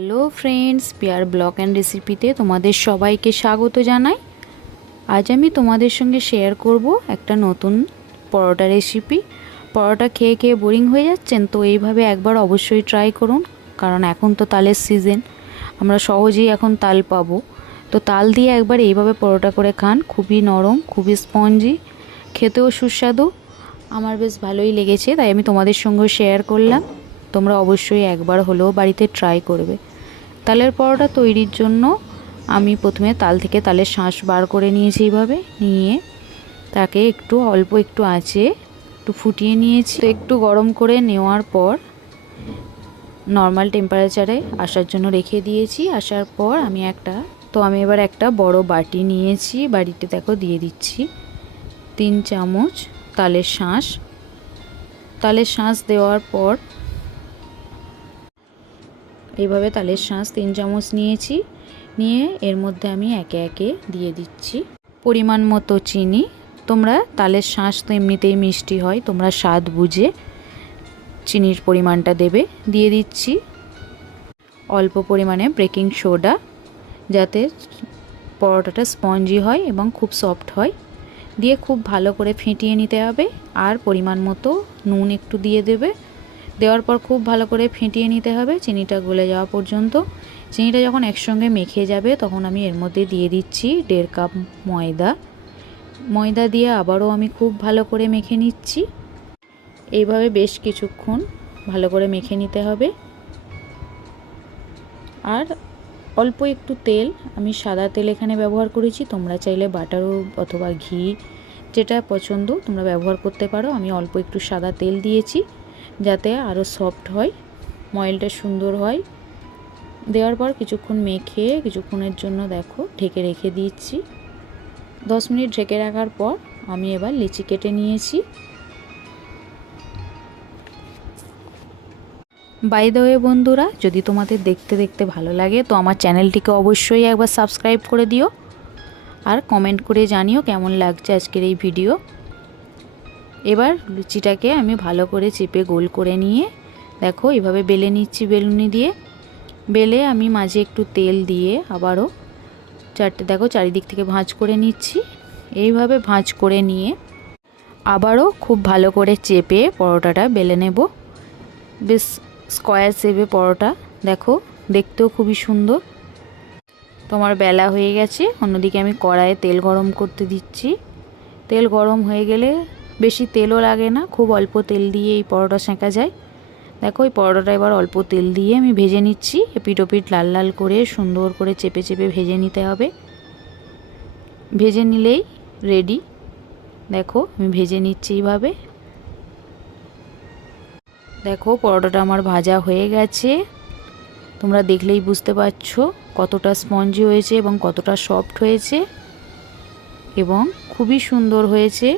Hello friends, পিয়ার blog and রেসিপিতে তোমাদের সবাইকে স্বাগত জানাই। আজ আমি তোমাদের সঙ্গে শেয়ার করব একটা নতুন পরোটা রেসিপি। পরোটা খেয়ে খেয়ে বোরিং হয়ে যাচ্ছেন তো এইভাবে একবার অবশ্যই ট্রাই করুন, কারণ এখন তো তালের সিজন, আমরা সহজেই এখন তাল পাবো। তো তাল দিয়ে একবার এইভাবে পরোটা করে খান, খুবই নরম, খুবই স্পঞ্জি, খেতেও সুস্বাদু। আমার বেশ ভালোই লেগেছে, তাই আমি তোমাদের সঙ্গে শেয়ার করলাম। তোমরা অবশ্যই একবার হলেও বাড়িতে ট্রাই করবে। তালের পরোটা তৈরির জন্য আমি প্রথমে তাল থেকে তালের শাঁস বার করে নিয়েছি, এইভাবে নিয়ে তাকে অল্প একটু আঁচে একটু ফুটিয়ে নিয়েছি। তো একটু গরম করে নেওয়ার পর নর্মাল টেম্পারেচারে আসার জন্য রেখে দিয়েছি। আসার পর আমি এবার একটা বড় বাটি নিয়েছি, বাটিতে দেখো দিয়ে দিচ্ছি 3 চামচ তালের শাঁস দেওয়ার পর এইভাবে তালের শাঁস 3 চামচ নিয়েছি, নিয়ে এর মধ্যে আমি একে একে দিয়ে দিচ্ছি পরিমাণ মতো চিনি। তোমরা তালের শাঁস তো এমনিতেই মিষ্টি হয়, তোমরা স্বাদ বুঝে চিনির পরিমাণটা দেবে। দিয়ে দিচ্ছি অল্প পরিমাণে বেকিং সোডা, যাতে পরোটাটা স্পঞ্জি হয় এবং খুব সফট হয়। দিয়ে খুব ভালো করে ফেটিয়ে নিতে হবে। আর পরিমাণ মতো নুন একটু দিয়ে দেবে। দেওয়ার পর খুব ভালো করে ফেটিয়ে নিতে হবে চিনিটা গলে যাওয়া পর্যন্ত। চিনিটা যখন একসঙ্গে মেখে যাবে তখন আমি এর মধ্যে দিয়ে দিচ্ছি 1.5 কাপ ময়দা দিয়ে আবারও আমি খুব ভালো করে মেখে নিচ্ছি। এইভাবে বেশ কিছুক্ষণ ভালো করে মেখে নিতে হবে। আর অল্প একটু তেল, আমি সাদা তেল এখানে ব্যবহার করেছি, তোমরা চাইলে বাটার অথবা ঘি যেটা পছন্দ তোমরা ব্যবহার করতে পারো। আমি অল্প একটু সাদা তেল দিয়েছি যাতে আরও সফট হয়, ময়েলটা সুন্দর হয়। দেওয়ার পর কিছুক্ষণ মেখে কিছুক্ষণের জন্য দেখো ঢেকে রেখে দিচ্ছি। 10 মিনিট ঢেকে রাখার পর আমি এবার লিচি কেটে নিয়েছি। বাই দ্য ওয়ে বন্ধুরা, যদি তোমাদের দেখতে দেখতে ভালো লাগে তো আমার চ্যানেলটিকে অবশ্যই একবার সাবস্ক্রাইব করে দিও, আর কমেন্ট করে জানিও কেমন লাগছে আজকের এই ভিডিও। এবার লুচিটাকে আমি ভালো করে চেপে গোল করে নিয়ে দেখো এভাবে বেলে নিচ্ছি, বেলুনি দিয়ে বেলে আমি মাঝে একটু তেল দিয়ে আবারও চারিদিক থেকে ভাঁজ করে নিচ্ছি। এইভাবে ভাঁজ করে নিয়ে আবারও খুব ভালো করে চেপে পরোটাটা বেলে নেব। বেশ স্কোয়ার শেপে পরোটা, দেখো দেখতেও খুবই সুন্দর। তোমার বেলা হয়ে গেছে। অন্যদিকে আমি কড়াইয়ে তেল গরম করতে দিচ্ছি। তেল গরম হয়ে গেলে, বেশি তেলও লাগে না, খুব অল্প তেল দিয়ে এই পরোটা সেঁকা যায়। দেখো এই পরোটাটা এবার অল্প তেল দিয়ে আমি ভেজে নিচ্ছি। এপিঠ ওপিঠ লাল লাল করে সুন্দর করে চেপে চেপে ভেজে নিতে হবে। ভেজে নিলেই রেডি। দেখো আমি ভেজে নিচ্ছি এইভাবে। দেখো পরোটাটা আমার ভাজা হয়ে গেছে, তোমরা দেখলেই বুঝতে পারছো কতটা স্পঞ্জি হয়েছে এবং কতটা সফট হয়েছে এবং খুবই সুন্দর হয়েছে।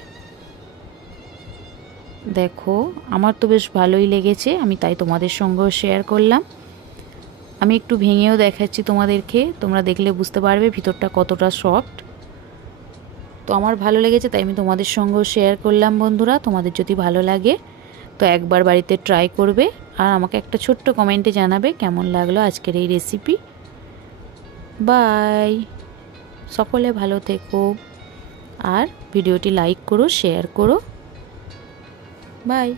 দেখো আমার তো বেশ ভালোই লেগেছে, আমি তাই তোমাদের সঙ্গেও শেয়ার করলাম। আমি একটু ভেঙেও দেখাচ্ছি তোমাদেরকে, তোমরা দেখলে বুঝতে পারবে ভিতরটা কতটা সফট। তো আমার ভালো লেগেছে তাই আমি তোমাদের সঙ্গেও শেয়ার করলাম। বন্ধুরা, তোমাদের যদি ভালো লাগে তো একবার বাড়িতে ট্রাই করবে, আর আমাকে একটা ছোট্ট কমেন্টে জানাবে কেমন লাগলো আজকের এই রেসিপি। বাই, সকলে ভালো থেকো, আর ভিডিওটি লাইক করো, শেয়ার করো। বাই।